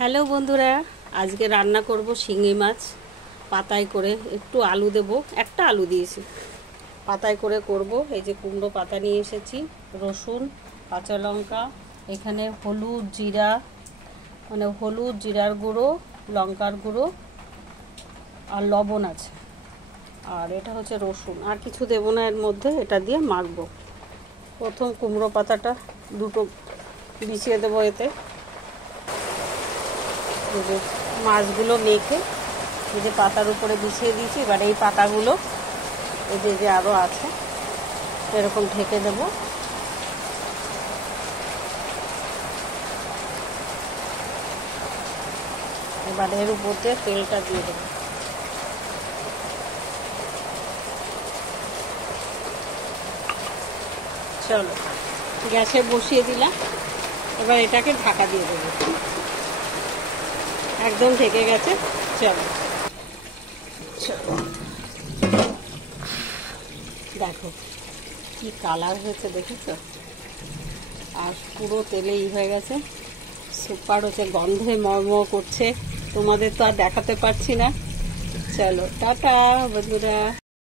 Hello বন্ধুরা, আজকে রান্না করব শিঙি মাছ পাতায় করে। একটু আলু দেব, একটা আলু দিয়েছি, পাতায় করে করব। এই যে কুমড়ো পাতা নিয়ে এসেছি, রসুন, কাঁচা লঙ্কা, এখানে হলুদ জিরা, মানে হলুদ জিরার গুঁড়ো, লঙ্কার গুঁড়ো আর লবণ আছে। আর এটা হচ্ছে রসুন, আর কিছু দেব না এর মধ্যে। এটা দিয়ে মাখবো। প্রথম কুমড়ো পাতাটা দুটো বিছিয়ে দেবো এতে। এই যে মাছগুলো মেখে এই যে পাতার উপরে বিছিয়ে দিয়েছি। এবার এই পাতাগুলো এই যে আরও আছে এরকম ঢেকে দেব। এবার এর উপর দিয়ে তেলটা দিয়ে দেবো। চলো, গ্যাসে বসিয়ে দিলাম। এবার এটাকে ঢাকা দিয়ে দেবো। একদম ঢেকে গেছে। চলো চলো, দেখো কি কালার হয়েছে, দেখেছো? আর পুরো তেলে হয়ে গেছে। সুপার হচ্ছে, গন্ধে মরমর করছে। তোমাদের তো আর দেখাতে পারছি না। চলো টাটা বন্ধুরা।